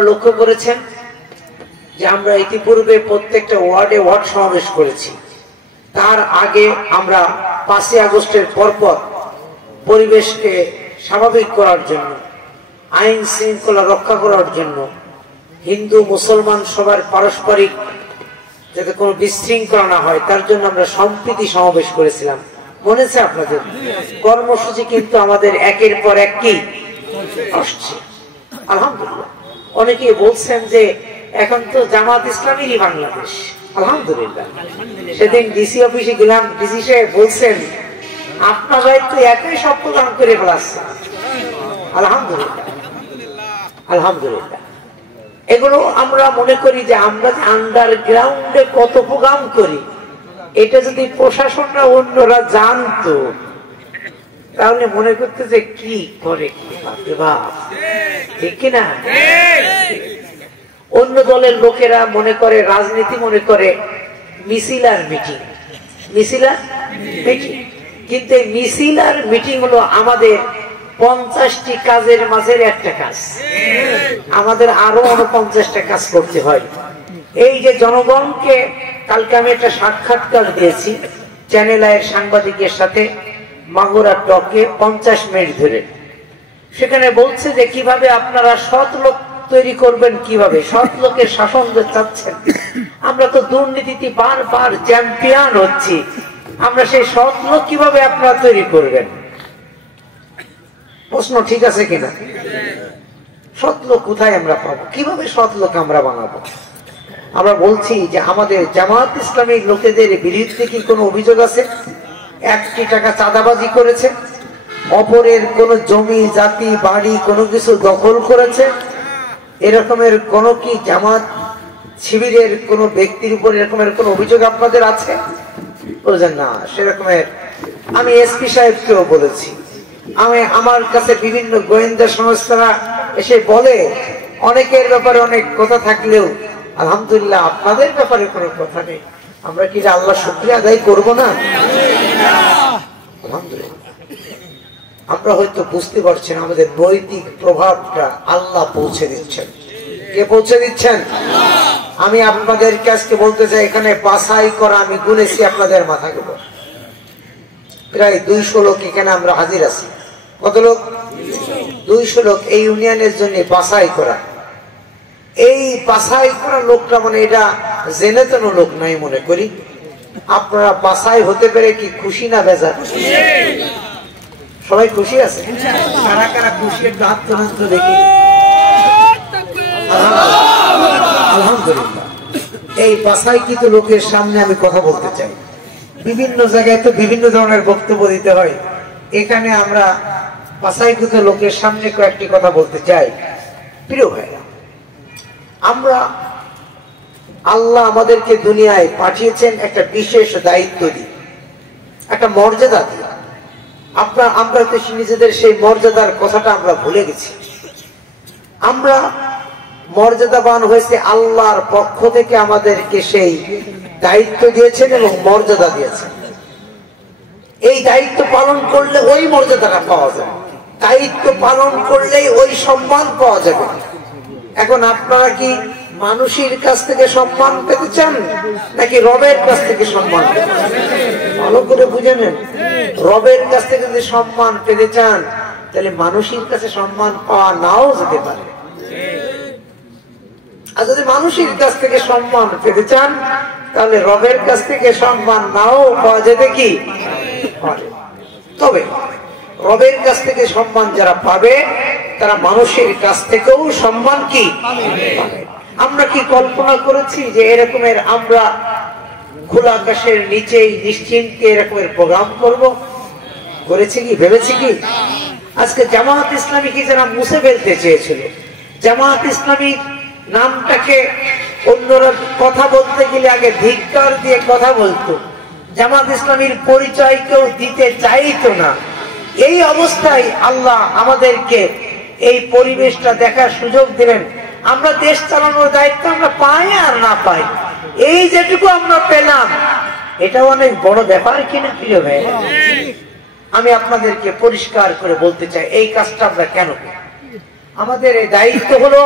আপনারা লক্ষ্য করেছেন যে আমরা ইতিপূর্বে প্রত্যেকটা ওয়ার্ডে ওয়ার্ড সমাবেশ করেছি। তার আগে আমরা 5ই আগস্টের পরপর পরিবেশকে স্বাভাবিক করার জন্য, আইন শৃঙ্খলা রক্ষা করার জন্য, হিন্দু মুসলমান সবার পারস্পরিক যাতে কোনো বিশৃঙ্খলা না হয় তার জন্য আমরা সম্প্রীতি সমাবেশ করেছিলাম। মনে আছে আপনাদের? কর্মসূচি কিন্তু আমাদের একের পর এক কি আসছে। আলহামদুলিল্লাহ। অনেকেই বলছেন যে এখন তো জামাত ইসলামেরই বাংলাদেশ। আলহামদুলিল্লাহ। সেদিন ডিসি অফিসে গেলাম, ডিসি সাহেব বলছেন আপনারাই তো একই শব্দ দান করে ফেলাচ্ছেন। আলহামদুলিল্লাহ, আলহামদুলিল্লাহ। এগুলো আমরা মনে করি যে আমরা যে আন্ডারগ্রাউন্ডে কত প্রোগ্রাম করি, এটা যদি প্রশাসনরা অন্যরা জানতো তাহলে মনে করতে যে কি করে, ঠিক কিনা? অন্য দলের লোকেরা মনে করে, রাজনীতি মনে করে মিছিল আর মিটিং, মিছিল আর মিটিং। কিন্তু এই মিছিল আর মিটিং হলো আমাদের 50টি কাজের মাঝের একটা কাজ। আমাদের আরো 49টা কাজ করতে হয়। এই যে জনগণকে, কালকে আমি একটা সাক্ষাৎকার দিয়েছি চ্যানেল আইয়ের সাংবাদিকের সাথে মাগুরা টকে 50 মিনিট ধরে। সেখানে বলছে যে কিভাবে আপনারা সৎ লোক তৈরি করবেন, কিভাবে সৎ লোকের শাসন চাচ্ছেন। আমরা তো দুর্নীতিতে বারবার চ্যাম্পিয়ন হচ্ছি, আমরা সেই সৎ লোক কিভাবে আপনারা তৈরি করবেন? প্রশ্ন ঠিক আছে কিনা? সৎ লোক কোথায় আমরা পাবো? কিভাবে সৎ লোক আমরা বানাবো? আমরা বলছি যে আমাদের জামাত ইসলামীর লোকেদের বিরুদ্ধে কি কোনো অভিযোগ আছে? 1 টাকা চাঁদাবাজি করেছে, অপরের কোন জমি জাতি বাড়ি কোনো কিছু দখল করেছে, এরকমের কোন কি জামাত শিবিরের কোন ব্যক্তির উপর এরকমের কোন অভিযোগ আপনাদের আছে? বলছেন না। সেরকমের আমি এসপি সাহেবকেও বলেছি, আমার কাছে বিভিন্ন গোয়েন্দা সংস্থারা এসে বলে অনেকের ব্যাপারে অনেক কথা থাকলেও আলহামদুলিল্লাহ আপনাদের ব্যাপারে কোনো কথা নেই। আমরা কি আল্লাহ শুকরিয়া আদায় করব না? আলহামদুলিল্লাহ। আমরা হয়তো বুঝতে পারছি না আমাদের নৈতিক প্রভাবটা আল্লাহ পৌঁছে দিচ্ছেন। কে পৌঁছে দিচ্ছেন? আমি আপনাদের কাছে বলতে চাই, এখানে বাছাই করা আমি গুনেছি আপনাদের মাথাগুলো, প্রায় 200 লোক এখানে আমরা হাজির আছি। কত লোক? 200 লোক এই ইউনিয়নের জন্য বাছাই করা। এই বাছাই করা লোকটা মানে এটা জেনে তেন লোক নয় মনে করি। আপনারা বাছাই হতে পেরে কি খুশি না বেজার? সবাই খুশি আছে? কারা কারা খুশি একটু হাত তুলে দেখি। আলহামদুলিল্লাহ। এই বাছাইকৃত লোকের সামনে আমি কথা বলতে চাই। বিভিন্ন জায়গায় তো বিভিন্ন ধরনের বক্তব্য দিতে হয়, এখানে আমরা বাছাইকৃত লোকের সামনে কয়েকটি কথা বলতে চাই। প্রিয় ভাইরা, আমরা আল্লাহ আমাদেরকে দুনিয়ায় পাঠিয়েছেন একটা বিশেষ দায়িত্ব দিয়ে, একটা মর্যাদা দিয়ে। আমরা তো নিজেদের সেই মর্যাদার কথাটা আমরা ভুলে গেছি। আমরা মর্যাদাবান হয়েছে আল্লাহর পক্ষ থেকে আমাদেরকে সেই দায়িত্ব দিয়েছেন এবং মর্যাদা দিয়েছেন। এই দায়িত্ব পালন করলে ওই মর্যাদাটা পাওয়া যাবে, দায়িত্ব পালন করলেই ওই সম্মান পাওয়া যাবে। এখন আপনারা কি মানুষের কাছ থেকে সম্মান পেতে চান নাকি রবের কাছ থেকে সম্মান পেতে চান? ভালো করে বুঝে নেন। রবের কাছ থেকে যদি সম্মান পেতে চান তাহলে মানুষের কাছে সম্মান পাওয়া নাও যেতে পারে। আর যদি মানুষের কাছ থেকে সম্মান পেতে চান তাহলে রবের কাছ থেকে সম্মান নাও পাওয়া যেতে কি পারে। তবে রবের কাছ থেকে সম্মান যারা পাবে তারা মানুষের কাছ থেকেও সম্মান কি পাবে। আমরা কি কল্পনা করেছি যে এরকমের আমরা খোলা আকাশের নিচেই নিশ্চিন্তে এরকমের প্রোগ্রাম করব? করেছি কি? ভেবেছি কি? আজকে জামাত ইসলামী কি যারা মুছে ফেলতে চেয়েছিল, জামাত ইসলামী নামটাকে অন্যরা কথা বলতে গেলে আগে ধিক্কার দিয়ে কথা বলতো, জামাত ইসলামীর পরিচয় কেউ দিতে চাইতো না। এই অবস্থায় আল্লাহ আমাদেরকে এই পরিবেশটা দেখার সুযোগ দিলেন। আমরা দেশ চালানোর দায়িত্ব আমরা পাই আর না পাই, এই যেটুকু আমরা পেলাম এটা অনেক বড় ব্যাপার কিনা প্রিয় ভাই? আমি আপনাদেরকে পরিষ্কার করে বলতে চাই এই কাজটা আমরা কেন করি। আমাদের এই দায়িত্ব হলো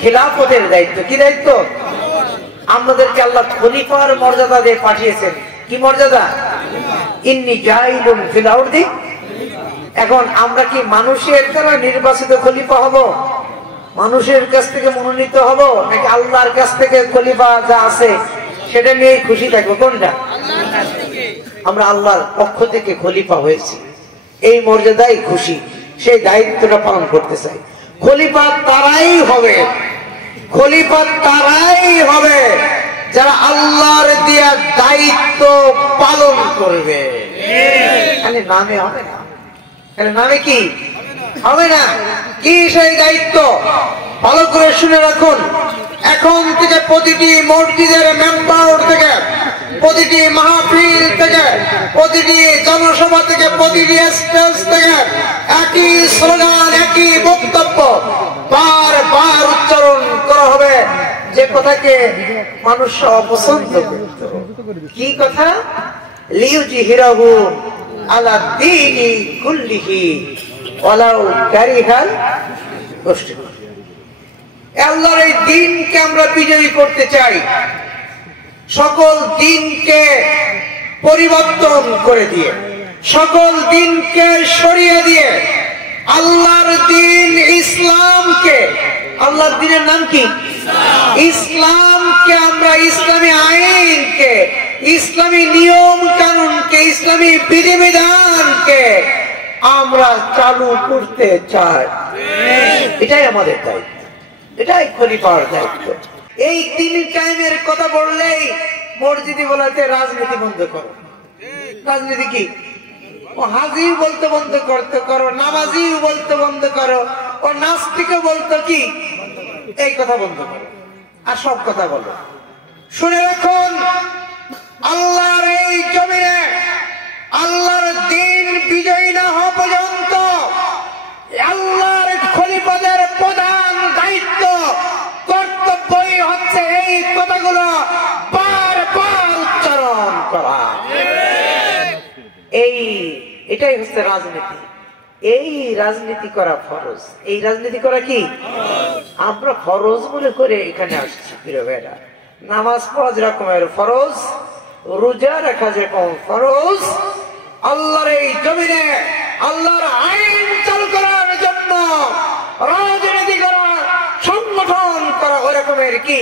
খিলাফতের দায়িত্ব। কি দায়িত্ব? আমাদেরকে আল্লাহ খলিফার মর্যাদা দিয়ে পাঠিয়েছেন। কি মর্যাদা? ইন্নী জাইলুন ফিল আরদি। এখন আমরা কি মানুষের দ্বারা নির্বাচিত খলিফা হব, মানুষের কাছ থেকে মনোনীত হব, নাকি আল্লাহর কাছ থেকে খলিফা যা আছে সেটা নিয়ে খুশি থাকবো? কোনটা? আমরা আল্লাহর পক্ষ থেকে খলিফা হয়েছি, এই মর্যাদায় খুশি, সেই দায়িত্বটা পালন করতে চাই। খলিফা তারাই হবে, খলিফা তারাই হবে যারা আল্লাহর দেয়া দায়িত্ব পালন করবে। খালি নামে হবে না, খালি নামে কি হবে না। কি সেই দায়িত্ব? ভালো করে শুনে রাখুন। এখন থেকে প্রতিটি মসজিদের মেম্বার থেকে, প্রতিটি মাহফিল থেকে, প্রতিটি জনসভা থেকে, প্রতিটি স্টেজ থেকে একই স্লোগান, একই বক্তব্য বারবার উচ্চারণ করা হবে, যে কথাকে মানুষ অপছন্দ করত। কি কথা? লিইউযহিরাহু আলা দীনি কুল্লিহি ওয়ালাউ কারিহাল মুশরিকুন। আল্লাহর এই দ্বীনকে আমরা বিজয়ী করতে চাই। সকল দ্বীনকে পরিবর্তন করে দিয়ে, সকল দ্বীনকে সরিয়ে দিয়ে আল্লাহর দ্বীন ইসলামকে, আল্লাহর দ্বীনের নাম কি? ইসলামকে আমরা ইসলামী আইনকে, ইসলামী নিয়ম কানুনকে, ইসলামী বিধিবিধানকে আমরা চালু করতে চাই। এটাই আমাদের দায়িত্ব, এটাই খলিফার দায়িত্ব। এই তিন কায়েমের কথা বললেই মসজিদে বলাতে রাজনীতি বন্ধ করো। রাজনীতি কি? ও হাজি বলতে বন্ধ করতে করো, নামাজি বলতে বন্ধ করো, ও নাস্তিকও বলতো কি এই কথা বন্ধ করো, আর সব কথা বলো। শুনে রাখুন, আল্লাহর এই জমিনে আল্লাহর দ্বীন বিজয়ী না হওয়া পর্যন্ত আল্লাহর খলিফাদের প্রধান দায়িত্ব, কর্তব্যই হচ্ছে এই কথাগুলো বারবার উচ্চারণ করা। এটাই হচ্ছে রাজনীতি। এই রাজনীতি করা ফরজ। এই রাজনীতি করা কি আমরা ফরজ মনে করে এখানে আসছি। প্রিয় ভাইরা, নামাজ পড়া যেরকমের ফরজ, রোজা রাখা যেরকম ফরজ, আল্লাহর এই জমিনে আল্লাহর আইন চালু করার জন্য রাজনীতি করা, সংগঠন করা ওই রকমের কি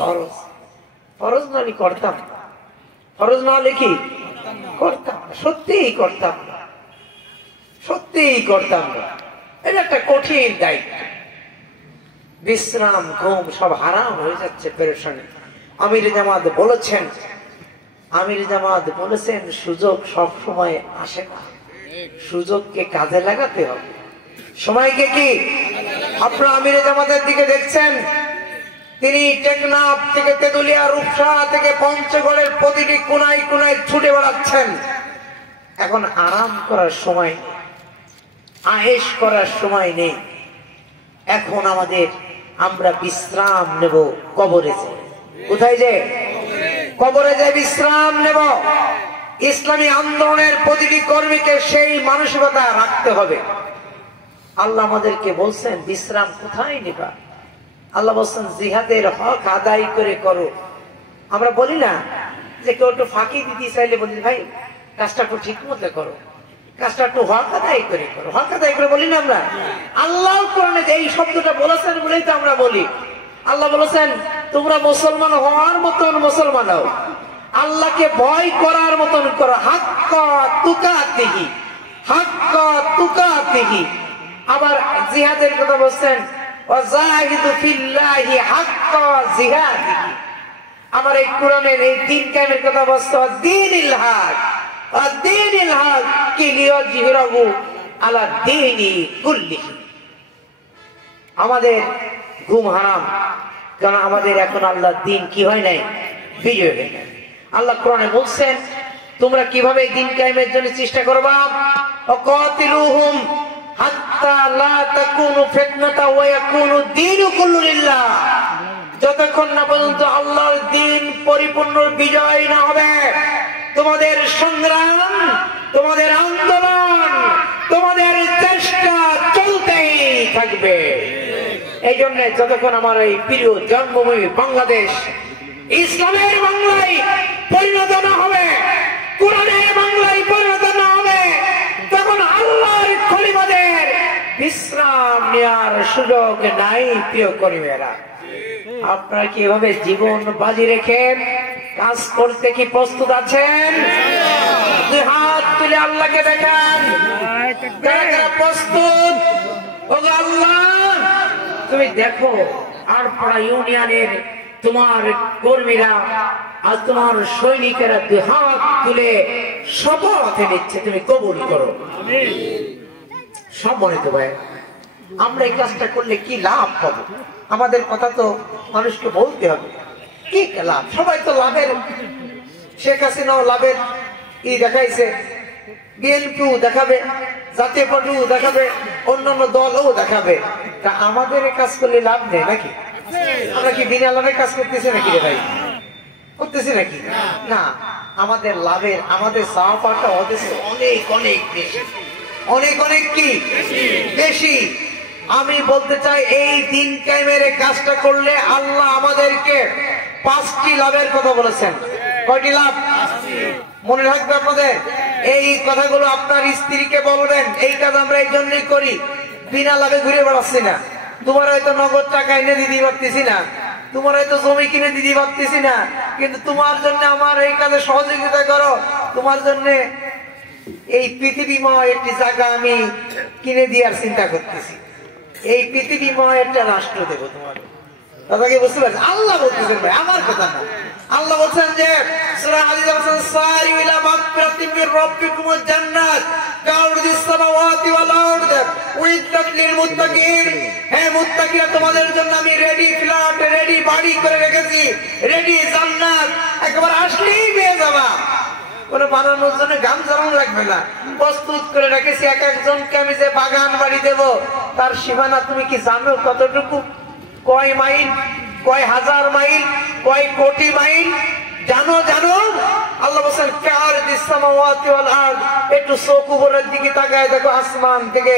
ফরজ। ফরজ না হলে করতাম, ফরজ না হলে কি করতাম, সত্যিই করতাম না, সত্যিই করতাম না। এটা একটা কঠিন দায়িত্ব। বিশ্রাম, ঘুম সব হারাম হয়ে যাচ্ছে পেরেশানি। আমির জামাত বলেছেন, আমির জামাত বলেছেন সুযোগ সব সময় আসে না, সুযোগকে কাজে লাগাতে হবে। সময়কে কি আপনারা আমির জামাতের দিকে দেখছেন, তিনি টেকনাফ থেকে তেতুলিয়া, রূপসা থেকে পঞ্চগড়ের প্রতিটি কোনায় কোনায় ছুটে বেড়াচ্ছেন। এখন আরাম করার সময় নেই, আয়েশ করার সময় নেই। এখন আমরা বিশ্রাম নেব কবরে যে। কোথায় যে? কবরে যে বিশ্রাম নেব। ইসলামী আন্দোলনের প্রতিটি কর্মীকে সেই মানসিকতা রাখতে হবে। আল্লাহ আমাদেরকে বলছেন বিশ্রাম কোথায় নিবা? আল্লাহ বলছেন জিহাদের হক আদায় করে করো। আমরা বলি না যে কেউ একটু ফাঁকি দিতে চাইলে বলি ভাই কাজটা একটু ঠিক মতো করো, কাজটা একটু হক আদায় করে করো, হক আদায় করে বলি না আমরা? আল্লাহ কোরআনে এই শব্দটা বলেছেন বলেই তো আমরা বলি। আল্লাহ বলেছেন তোমরা মুসলমান হওয়ার মতন মুসলমান হও, আল্লাহকে ভয় করার মতন করো, হাক্কা তুকাতিহি, হাক্কা তুকাতিহি। আবার জিহাদের কথা বলছেন ওয়াজাহিদু ফিল্লাহি হাক্কা জিহাদিহি। আমার এই কোরআনের এই দ্বীন কায়েমের কথা বলছে দ্বীনিল হক, দ্বীনিল হক কি লিইউযহিরাহু আলা দীনি কুল্লিহি। আমাদের ঘুম হারাম, কারণ আমাদের এখন আল্লাহর দ্বীন কি হয় নাই, বিজয় হয় নাই। আল্লাহ কোরআনে বলছেন তোমরা কিভাবে দ্বীন কায়েমের জন্য চেষ্টা করবা, ওয়াকাতিলুহুম হাত্তা লা তাকুনু ফিতনাতা ওয়া ইয়াকুনু দীনু কুল্লু লিল্লাহ। যতক্ষণ না পর্যন্ত আল্লাহর দ্বীন পরিপূর্ণ বিজয় না হবে, তোমাদের সংগ্রাম, তোমাদের আন্দোলন, তোমাদের চেষ্টা চলতেই থাকবে। এই যে জন্য যতক্ষণ আমার এই প্রিয় জন্মভূমি বাংলাদেশ ইসলামের বাংলায় পরিণত না হবে, কোরআনের বাংলায় পরিণত না হবে, তখন আল্লাহর খলিফাদের বিশ্রাম নেওয়ার সুযোগ নাই। প্রিয় কর্মীরা, আপনারা কি এভাবে জীবন বাজি রেখে কাজ করতে কি প্রস্তুত আছেন? দুই হাত তুলে আল্লাহকে দেখান, প্রস্তুত? আল্লাহ তুমি দেখো আড়পাড়া ইউনিয়নের তোমার কর্মীরা আর তোমার সৈনিকেরা দুই হাত তুলে শপথ নিচ্ছে, তুমি কবুল করো। সম্মানিত ভাই, আমরা এই কাজটা করলে কি লাভ পাবো? আমাদের কথা তো মানুষকে বলতে হবে। কি লাভ? সবাই তো লাভের, শেখ হাসিনাও লাভের দেখাইছে, বিএনপিও দেখাবে, জাতীয় পার্টিও দেখাবে, অন্যান্য দলও দেখাবে। তা আমাদের কাজ করলে লাভ নেই নাকি? আমরা কি বিনা লাভে কাজ করতেছি নাকি রে ভাই? করতেছি নাকি? না, আমাদের লাভের, আমাদের সাহাপাটা অনেক অনেক বেশি, অনেক অনেক কি বেশি। আমি বলতে চাই এই দিন কায়েমের কাজটা করলে আল্লাহ আমাদেরকে 5টি লাভের কথা বলেছেন। কয়টি লাভ? মনে রাখবে আপনাদের। এই কথাগুলো আপনার স্ত্রীকে বলবেন। এই কাজ আমরা এই জন্যই করি, বিনা লাভে ঘুরে বেড়াচ্ছি না। তোমার হয়তো নগদ টাকা এনে দিতে পারতেছি না, তোমার হয়তো জমি কিনে দিতে পারতেছি না, কিন্তু তোমার জন্য আমার এই কাজে সহযোগিতা করো। তোমার জন্য এই পৃথিবীময় একটি জায়গা আমি কিনে দেওয়ার চিন্তা করতেছি, এই পৃথিবীময় একটা রাষ্ট্র দেবো তোমার। কথাকে বুঝতে পারছেন? আল্লাহ বলতেছেন ভাই, আমার কথা না। আল্লাহ বলছেন যে সূরা হাদীদ বলছেন সারি ইলা মাগফিরাতিন মির রাব্বিকুমুজ জান্নাত কাউরদিস সামাওয়াতি ওয়াল আরদ উইদ্দাত লিল মুত্তাকিন। হে মুত্তাকিরা, তোমাদের জন্য আমি রেডি ফ্ল্যাট, রেডি বাড়ি করে রেখেছি, রেডি জান্নাত, একবার আসলেই পেয়ে যাবা। কোন বানানোর জন্য গাম জানানো লাগবে না, প্রস্তুত করে রেখেছি। এক একজনকে আমি যে বাগান বাড়ি দেব, তার সীমানা তুমি কি জানো কতটুকু? কয় মাইল, কয় হাজার মাইল, কয় কোটি মাইল জানো? জানো? আল্লাহ বলেন কারদিস সামাওয়াতি ওয়াল আরদ। একটু চোখ উপরের দিকে তাকায় দেখো, আসমান থেকে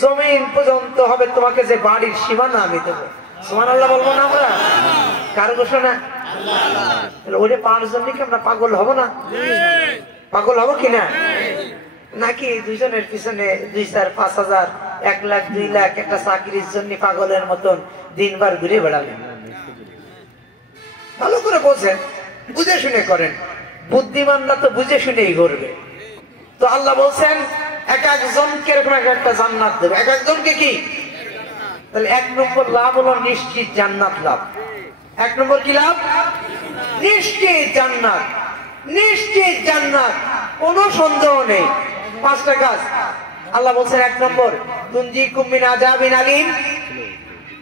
জমিন পর্যন্ত হবে তোমাকে যে বাড়ির সীমানা আমি দেবো। সুবহানাল্লাহ বলবো না আমরা? কার ঘোষণা? আল্লাহ। ওরে 5 জন কি আমরা পাগল হব না? পাগল হব কিনা? নাকি দুইজনের পিছনে 2, 4, 5 হাজার, 1 লাখ, 2 লাখ একটা চাকরির জন্য পাগলের মতন দিনবার ঘুরে বেড়াবেন? ভালো করে বোঝেন, বুঝে শুনে করেন। বুদ্ধিমানরা তো বুঝে শুনেই করবে। তো আল্লাহ বলছেন এক একজনকে এরকম একটা জান্নাত দেবে। এক একজনকে কি? তাহলে 1 নম্বর লাভ হলো নিশ্চিত জান্নাত লাভ। 1 নম্বর কি লাভ? নিশ্চিত জান্নাত, নিশ্চিত জান্নাত, কোনো সন্দেহ নেই। 5টা কাজ আল্লাহ বলছেন। 1 নম্বর তুনজিকুম মিন আযাবিন আলীম,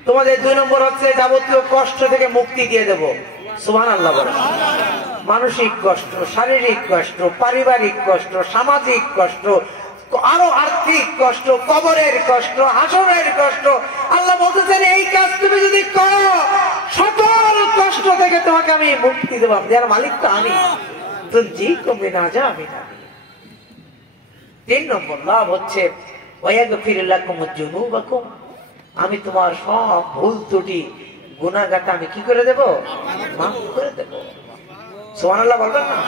তোমাদের 2 নম্বর হচ্ছে যাবতীয় কষ্ট থেকে মুক্তি দিয়ে দেব। সুবহানাল্লাহ বলেন। মানসিক কষ্ট, শারীরিক কষ্ট, পারিবারিক কষ্ট, সামাজিক কষ্ট, আরো আর্থিক কষ্ট, কবরের কষ্ট, হাসরের কষ্ট। আল্লাহ বলতেছেন এই কাজ তুমি যদি করো, সকল কষ্ট থেকে তোমাকে আমি মুক্তি দেব। যার মালিক তো আমি। তুনজিকুম মিন আযাবিন আলীম। 3 নম্বর লাভ হচ্ছে ওয়ায়াগফির লাকুম যুনুবাকুম, আমি তোমার সব ভুল ত্রুটি গুনাহগাতা আমি কি করে দেব? মাফ করে দেব। সুবহানাল্লাহ বলবেন না?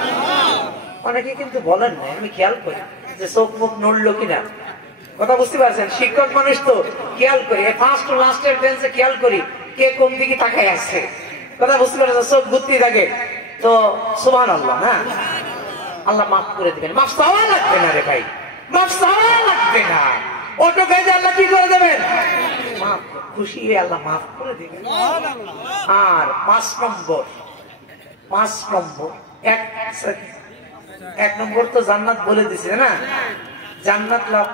অনেকে কিন্তু বলেন না, আমি খেয়াল করি যে চোখ মুখ নড়লো কিনা। কথা বুঝতে পারছেন? শিক্ষক মানুষ তো খেয়াল করি, ফার্স্ট ও লাস্টের বেঞ্চে খেয়াল করি কে কোন দিকে তাকায় আসছে। কথা বুঝতে পারছেন? চোখ ঘুরতে থাকে তো সুবহানাল্লাহ না, আল্লাহ মাফ করে দিবেন। মাফ চাওয়া লাগবে না রে ভাই, মাফ চাওয়া লাগবে না। অটো গাইজে আল্লাহ কি করে দেবেন? মাফ, খুশি হয়ে আল্লাহ মাফ করে দিবেন। আর 5 নম্বর, 5 নম্বর, 1 নম্বর তো জান্নাত বলে দিছে না, জান্নাত লাভ।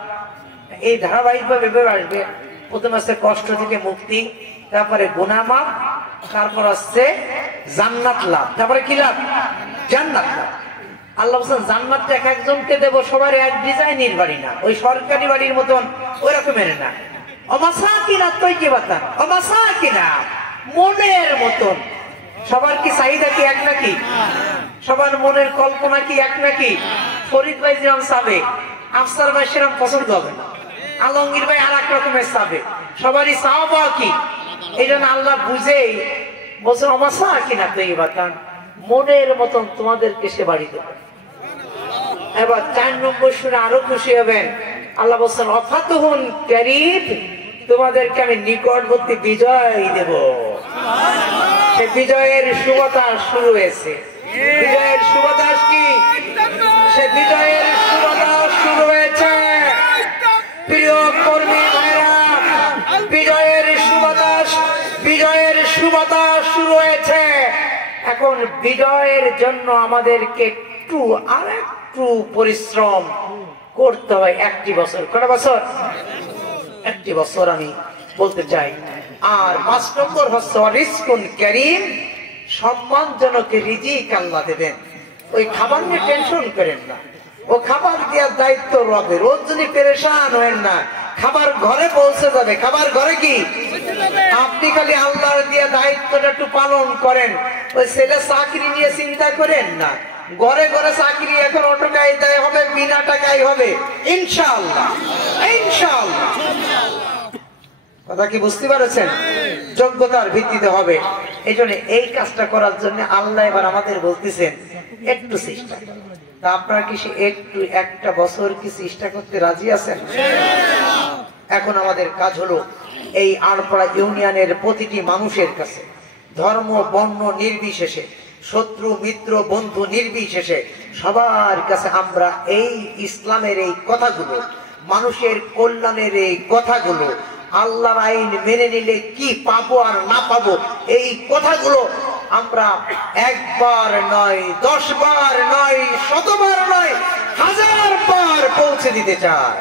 এই ধারাবাহিক ভাবে আসবে। প্রথম আসছে কষ্ট থেকে মুক্তি, তারপরে গুনাহ মাফ, তারপর আসছে জান্নাত লাভ, তারপরে কি লাভ? জান্নাত লাভ। আল্লাহ বলেন জান্নাতটা এক একজনকে দেব, সবার এক ডিজাইনের বাড়ি না, ওই সরকারি বাড়ির মতন ওই রকমের না। অমাসাকিনা তৈয়বাতান, অমাসাকিনা মনের মতন। সবার কি চাহিদা কি এক নাকি? সবার মনের কল্পনা কি এক নাকি? ফরিদ ভাই যেরকম চাবে, আফসার ভাই সেরকম পছন্দ হবে না, আলমগীর ভাই আর এক রকমের চাবে। সবারই চাওয়া পাওয়া কি এটা না আল্লাহ বুঝেই বলছে অমাসা কিনা তো এই বাতান মনের মতন তোমাদেরকে সে বাড়ি দেবে। এবার 4 নম্বর শুনে আরো খুশি হবেন। আল্লাহ বলছেন অফাতুহুন কারীব, তোমাদেরকে আমি নিকটবর্তী বিজয় দেব। সে বিজয়ের শুভতাস শুরু হয়েছে। বিজয়ের শুভতাস কি? সে বিজয়ের শুভতাস শুরু হয়েছে। প্রিয় কর্মী ভাইরা, বিজয়ের শুভতাস, বিজয়ের শুভতাস শুরু হয়েছে। এখন বিজয়ের জন্য আমাদেরকে একটু আরেকটু পরিশ্রম করতে হয়। 1টি বছর, কটা বছর? 1টি বছর আমি বলতে চাই। আর 5 নম্বর হচ্ছে রিজকুন কারীম, সম্মানজনক রিজিক আল্লাহ দেবেন। ওই খাবার নিয়ে টেনশন করেন না, ও খাবার দেওয়ার দায়িত্ব রবের। রোজ যদি পেরেশান হবেন না, খাবার ঘরে পৌঁছে যাবে। খাবার ঘরে কি? আপনি খালি আল্লাহর দেওয়া দায়িত্বটা একটু পালন করেন। ওই ছেলে চাকরি নিয়ে চিন্তা করেন না, ঘরে ঘরে চাকরি এখন অটো কায়দায় হবে, বিনা টাকায় হবে ইনশাআল্লাহ, ইনশাআল্লাহ। কথা কি বুঝতে পারছেন? যোগ্যতার ভিত্তিতে হবে। এই জন্য এই কাজটা করার জন্য আল্লাহ এবার আমাদের বলতেছেন একটু চেষ্টা। তা আপনারা কি একটু 1টা বছর কি চেষ্টা করতে রাজি আছেন? এখন আমাদের কাজ হলো এই আড়পাড়া ইউনিয়নের প্রতিটি মানুষের কাছে, ধর্ম বর্ণ নির্বিশেষে, শত্রু মিত্র বন্ধু নির্বিশেষে সবার কাছে আমরা এই ইসলামের এই কথাগুলো, মানুষের কল্যাণের এই কথাগুলো, আল্লাহর আইন মেনে নিলে কি পাবো আর না পাবো, এই কথাগুলো আমরা 1 বার নয়, 10 বার নয়, 100 বার নয়, 1000 বার পৌঁছে দিতে চাই।